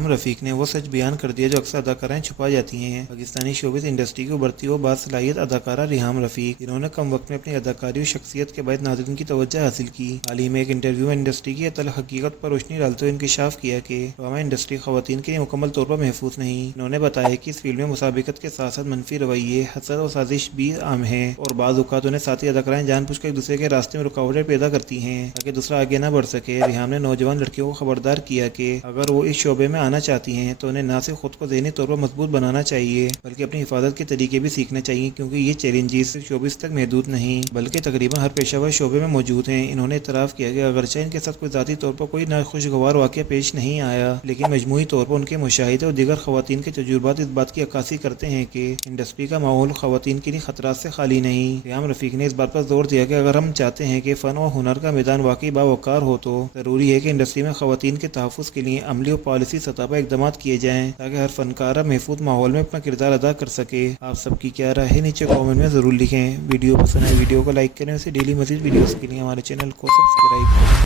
रिहाम रफीक ने वो सच बयान कर दिया जो अक्सर अदाकाराएं छुपा जाती हैं। पाकिस्तानी शोबिस इंडस्ट्री की उभरती हुई बासलाहियत अदाकारा रिहाम रफीक, इन्होंने कम वक्त में अपनी अदाकारी और शख्सियत के बाद नाज़रीन की तवज्जो हासिल की। हाल ही में एक इंटरव्यू में इंडस्ट्री की अतल हकीकत पर रोशनी डालते हुए इंकशाफ किया कि ड्रामा इंडस्ट्री खवातीन के लिए मुकम्मल तौर पर महफूज नहीं। इन्होंने बताया कि इस फील्ड में मुसाबिकत के साथ साथ मनफी रवैये, हसद और साजिश भी आम है और बाज़ औक़ात उन्हें साथी अदाकाराएं जानबूझकर एक दूसरे के रास्ते में रुकावटें पैदा करती हैं ताकि दूसरा आगे न बढ़ सके। रिहाम ने नौजवान लड़कियों को खबरदार किया कि अगर वो इस शोबे में आना चाहती हैं तो उन्हें न सिर्फ खुद को ज़हनी तौर पर मजबूत बनाना चाहिए बल्कि अपनी हिफाजत के तरीके भी सीखने चाहिए, क्योंकि ये चैलेंजेस सिर्फ शोबिस तक महदूद नहीं बल्कि तकरीबन हर पेशावर शोबे में मौजूद हैं। इन्होंने इतराफ़ किया कि अगरचे इनके साथ कोई ज़ाती तौर पर कोई नाखुशगवार वाक़या पेश नहीं आया, लेकिन मजमूई तौर पर उनके मुशाहिदे और दीगर खवातीन के तजुर्बात इस बात की अक्कासी करते हैं कि इंडस्ट्री का माहौल खवातीन के लिए खतरात से खाली नहीं। रिहाम रफीक ने इस बात पर जोर दिया कि अगर हम चाहते हैं कि फ़न और हुनर का मैदान वाकई बावकार हो तो ज़रूरी है कि इंडस्ट्री में खवातीन के तहफ़्फ़ुज़ के लिए अमली और पॉलिसी सतह पर इक़दाम किए जाएँ ताकि हर फनकारा महफूज माहौल में अपना किरदार अदा कर सके। आप सबकी क्या राय है नीचे कॉमेंट में ज़रूर लिखें। वीडियो पसंद है वीडियो को लाइक करें, वैसे डेली मज़ीद वीडियोज़ के लिए हमारे चैनल को सब्सक्राइब करें।